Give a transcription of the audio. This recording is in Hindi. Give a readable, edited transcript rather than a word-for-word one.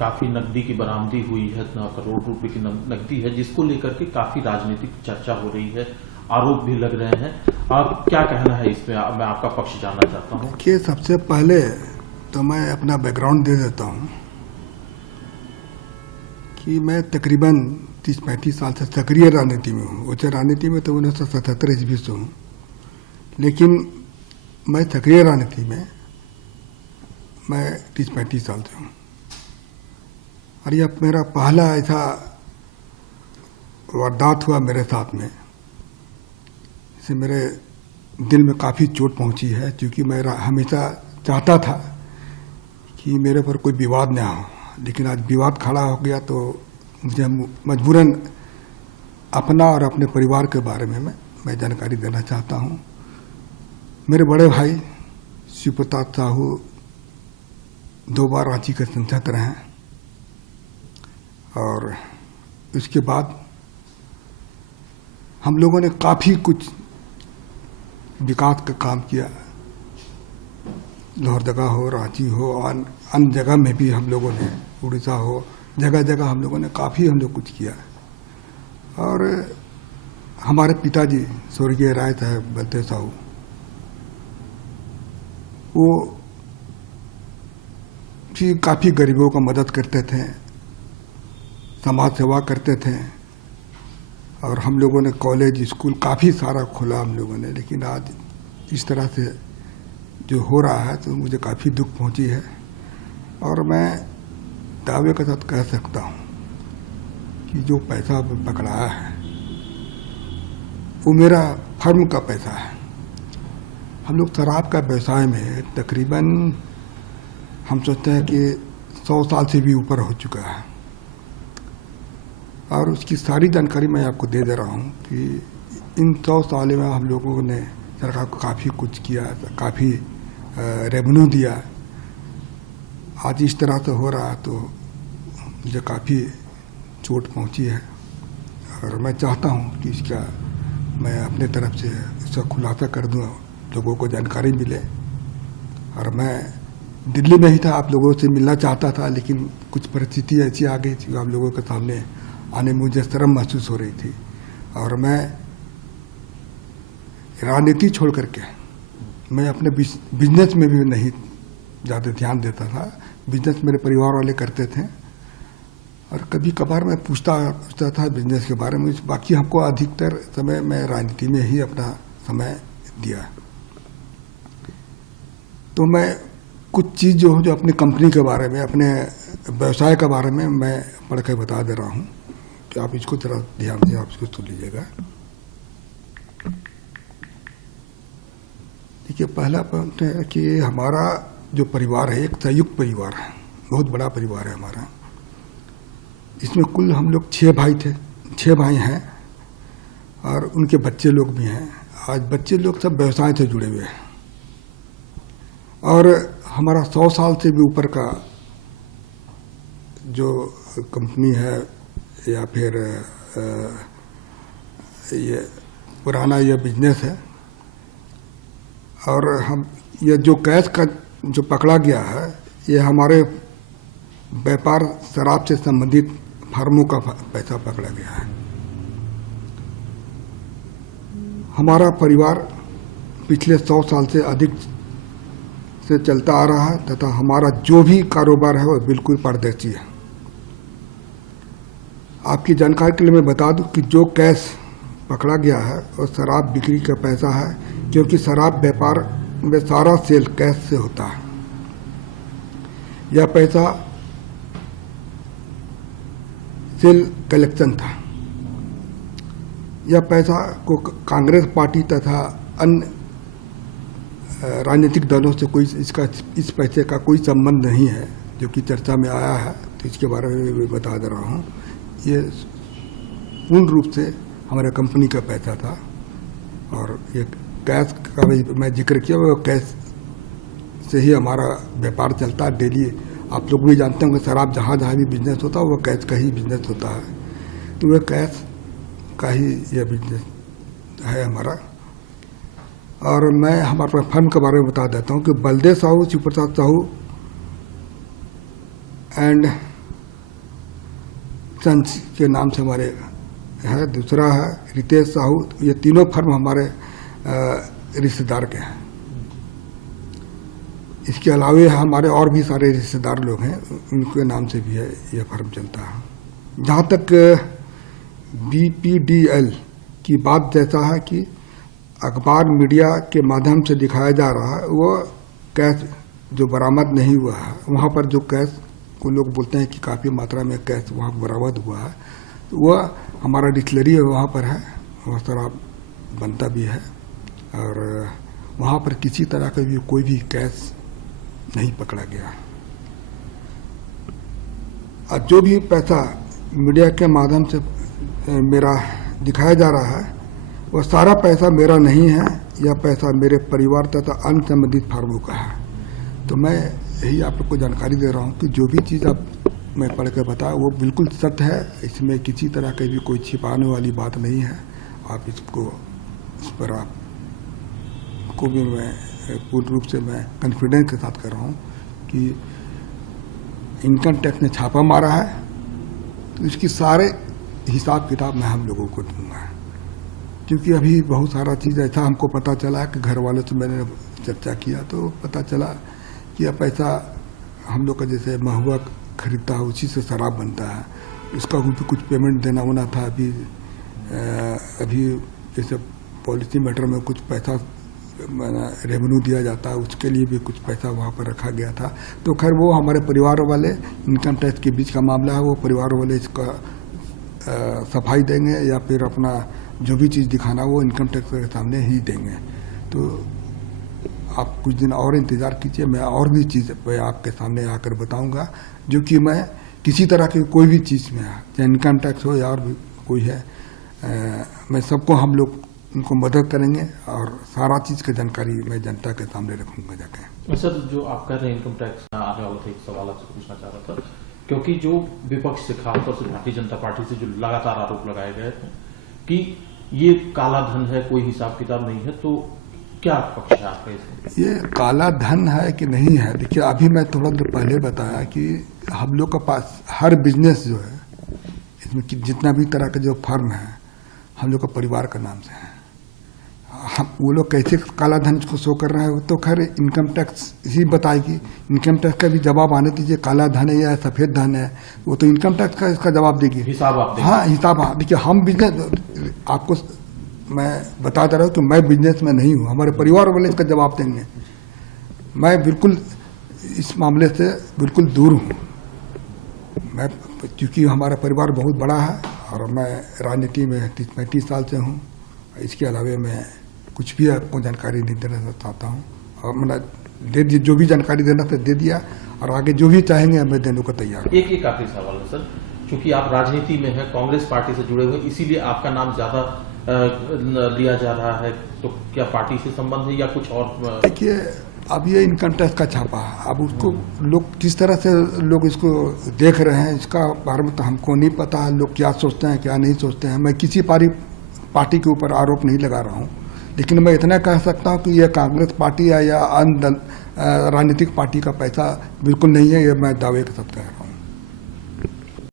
काफी नकदी की बरामदी हुई है, करोड़ रुपए की नकदी है, जिसको लेकर के काफी राजनीतिक चर्चा हो रही है, आरोप भी लग रहे हैं। आप क्या कहना है इसमें? मैं आपका पक्ष जानना चाहता हूं। देखिए, सबसे पहले तो मैं अपना बैकग्राउंड दे देता हूं कि मैं तकरीबन 30-35 साल से सक्रिय राजनीति में हूँ। उच्च राजनीति में तो 1977 ईस्वी से हूँ, लेकिन मैं सक्रिय राजनीति में मैं 30-35 साल से हूँ। और यह मेरा पहला ऐसा वारदात हुआ मेरे साथ में, इससे मेरे दिल में काफ़ी चोट पहुँची है, क्योंकि मैं हमेशा चाहता था कि मेरे पर कोई विवाद न हो, लेकिन आज विवाद खड़ा हो गया तो मुझे मजबूरन अपना और अपने परिवार के बारे में मैं जानकारी देना चाहता हूँ। मेरे बड़े भाई शिव प्रताप साहू 2 बार रांची के सांसद रहे हैं, और उसके बाद हम लोगों ने काफ़ी कुछ विकास का काम किया। लोहरदगा हो, रांची हो, अन्य जगह में भी हम लोगों ने, उड़ीसा हो, जगह जगह हम लोगों ने काफ़ी कुछ किया। और हमारे पिताजी स्वर्गीय राय साहब बलदेव साहू, वो भी काफ़ी गरीबों का मदद करते थे, समाज सेवा करते थे, और हम लोगों ने कॉलेज स्कूल काफ़ी सारा खोला हम लोगों ने। लेकिन आज इस तरह से जो हो रहा है तो मुझे काफ़ी दुख पहुंची है, और मैं दावे के साथ कह सकता हूं कि जो पैसा पकड़ाया है वो मेरा फर्म का पैसा है। हम लोग शराब का व्यवसाय में तकरीबन हम सोचते हैं कि 100 साल से भी ऊपर हो चुका है, और उसकी सारी जानकारी मैं आपको दे रहा हूं कि इन 100 सालों में हम लोगों ने सरकार को काफ़ी कुछ किया, काफ़ी रेवेन्यू दिया। आज इस तरह से हो रहा तो मुझे काफ़ी चोट पहुंची है, और मैं चाहता हूं कि इसका मैं अपने तरफ से इसका खुलासा कर दूं, लोगों को जानकारी मिले। और मैं दिल्ली में ही था, आप लोगों से मिलना चाहता था, लेकिन कुछ परिस्थिति ऐसी आ गई थी, आप लोगों के सामने आने में मुझे शर्म महसूस हो रही थी। और मैं राजनीति छोड़ करके मैं अपने बिजनेस में भी नहीं ज़्यादा ध्यान देता था। बिजनेस मेरे परिवार वाले करते थे, और कभी कभार मैं पूछता था बिजनेस के बारे में। बाकी हमको अधिकतर समय मैं राजनीति में ही अपना समय दिया। तो मैं कुछ चीज़ जो अपनी कंपनी के बारे में, अपने व्यवसाय के बारे में मैं पढ़ के बता दे रहा हूँ, कि आप इसको जरा ध्यान से आप इसको सुन लीजिएगा। देखिए, पहला पॉइंट है कि हमारा जो परिवार है एक संयुक्त परिवार है, बहुत बड़ा परिवार है हमारा। इसमें कुल हम लोग 6 भाई थे, 6 भाई हैं, और उनके बच्चे लोग भी हैं। आज बच्चे लोग सब व्यवसाय से जुड़े हुए हैं, और हमारा 100 साल से भी ऊपर का जो कंपनी है या फिर ये पुराना ये बिजनेस है। और हम ये जो कैश का जो पकड़ा गया है, ये हमारे व्यापार शराब से संबंधित फर्मों का पैसा पकड़ा गया है। हमारा परिवार पिछले 100 साल से अधिक से चलता आ रहा है, तथा हमारा जो भी कारोबार है वो बिल्कुल पारदर्शी है। आपकी जानकारी के लिए मैं बता दूं कि जो कैश पकड़ा गया है वो शराब बिक्री का पैसा है, क्योंकि शराब व्यापार में सारा सेल कैश से होता है। यह पैसा सेल कलेक्शन था। यह पैसा को कांग्रेस पार्टी तथा अन्य राजनीतिक दलों से कोई इस पैसे का कोई संबंध नहीं है, जो कि चर्चा में आया है। तो इसके बारे में मैं बता दे रहा हूँ, ये पूर्ण रूप से हमारे कंपनी का पैसा था। और ये कैश का भी मैं जिक्र किया, वो कैश से ही हमारा व्यापार चलता है डेली। आप लोग भी जानते होंगे, शराब जहाँ जहाँ भी बिजनेस होता है वो कैश का ही बिजनेस होता है। तो वह कैश का ही यह बिजनेस है हमारा। और मैं हमारे फर्म के बारे में बता देता हूँ कि बलदेव साहू, शिव प्रताप साहू एंड सन्स के नाम से हमारे है, दूसरा है रितेश साहू। ये तीनों फर्म हमारे रिश्तेदार के हैं। इसके अलावे हमारे और भी सारे रिश्तेदार लोग हैं, उनके नाम से भी है ये फर्म चलता है। जहाँ तक BPDL की बात जैसा है कि अखबार मीडिया के माध्यम से दिखाया जा रहा है, वो कैश जो बरामद नहीं हुआ है, वहाँ पर जो कैश को लोग बोलते हैं कि काफ़ी मात्रा में कैश वहाँ बरामद हुआ है, तो वह हमारा डिस्टिलरी वहाँ पर है, वह शराब बनता भी है और वहाँ पर किसी तरह का भी कोई भी कैश नहीं पकड़ा गया। और जो भी पैसा मीडिया के माध्यम से मेरा दिखाया जा रहा है, वह सारा पैसा मेरा नहीं है, यह पैसा मेरे परिवार तथा अन्य संबंधित फार्मों का है। तो मैं यही आप लोग को जानकारी दे रहा हूँ कि जो भी चीज़ आप मैं पढ़ कर बताया वो बिल्कुल सत्य है, इसमें किसी तरह की भी कोई छिपाने वाली बात नहीं है। आप इसको इस पर आप को भी मैं पूर्ण रूप से मैं कॉन्फिडेंस के साथ कर रहा हूँ कि इनकम टैक्स ने छापा मारा है, तो इसकी सारे हिसाब किताब मैं हम लोगों को दूंगा। क्योंकि अभी बहुत सारा चीज़ ऐसा हमको पता चला कि घर वालों से मैंने चर्चा किया तो पता चला कि यह पैसा हम लोग का जैसे महुआ खरीदता है उसी से शराब बनता है, उसका भी कुछ पेमेंट देना होना था। अभी जैसे पॉलिसी मैटर में कुछ पैसा रेवेन्यू दिया जाता है, उसके लिए भी कुछ पैसा वहाँ पर रखा गया था। तो खैर वो हमारे परिवार वाले, इनकम टैक्स के बीच का मामला है, वो परिवार वाले इसका सफाई देंगे या फिर अपना जो भी चीज़ दिखाना वो इनकम टैक्स के सामने ही देंगे। तो आप कुछ दिन और इंतज़ार कीजिए, मैं और भी चीज़ मैं आपके सामने आकर बताऊंगा, जो कि मैं किसी तरह की कोई भी चीज़ में चाहे इनकम टैक्स हो या और भी कोई है, मैं सबको हम लोग उनको मदद करेंगे और सारा चीज़ की जानकारी मैं जनता के सामने रखूंगा जाके। सर, जो आप कर रहे हैं इनकम टैक्स आने वाला था, एक सवाल आपसे पूछना चाह रहा था, क्योंकि जो विपक्ष से खासतौर से भारतीय जनता पार्टी से जो लगातार आरोप लगाए गए थे कि ये काला धन है, कोई हिसाब किताब नहीं है, तो क्या पक्ष है आपका इसमें? ये काला धन है कि नहीं है, देखिए अभी मैं थोड़ा देर पहले बताया कि हम लोग के पास हर बिजनेस जो है इसमें जितना भी तरह का जो फर्म है हम लोग का परिवार का नाम से है। हम वो लोग कैसे काला धन को शो कर रहे हैं तो खैर इनकम टैक्स ही बताएगी। इनकम टैक्स का भी जवाब आने दीजिए, काला धन है या सफ़ेद धन है, वो तो इनकम टैक्स का इसका जवाब देगी, हिसाब आप देंगे। हाँ हिसाब। हाँ देखिए, हम बिजनेस आपको मैं बता दे रहा हूँ कि मैं बिजनेस में नहीं हूँ, हमारे परिवार वाले इसका जवाब देंगे। मैं बिल्कुल इस मामले से बिल्कुल दूर हूँ। मैं क्योंकि हमारा परिवार बहुत बड़ा है और मैं राजनीति में 30 साल से हूँ। इसके अलावा मैं कुछ भी आपको जानकारी नहीं देना चाहता हूँ और मैंने दे दी, जो भी जानकारी देना था दे दिया और आगे जो भी चाहेंगे मैं देने को तैयार हूँ। एक आखिरी सवाल है सर, क्योंकि आप राजनीति में हैं, कांग्रेस पार्टी से जुड़े हुए, इसीलिए आपका नाम ज्यादा लिया जा रहा है, तो क्या पार्टी से संबंध है या कुछ और? देखिए, अब ये इनकम टैक्स का छापा है, अब उसको लोग किस तरह से लोग इसको देख रहे हैं इसका बारे में तो हमको नहीं पता है, लोग क्या सोचते हैं क्या नहीं सोचते हैं। मैं किसी पार्टी के ऊपर आरोप नहीं लगा रहा हूँ, लेकिन मैं इतना कह सकता हूँ कि यह कांग्रेस पार्टी है या अन्य राजनीतिक पार्टी का पैसा बिल्कुल नहीं है, ये मैं दावे के साथ कह रहा हूँ।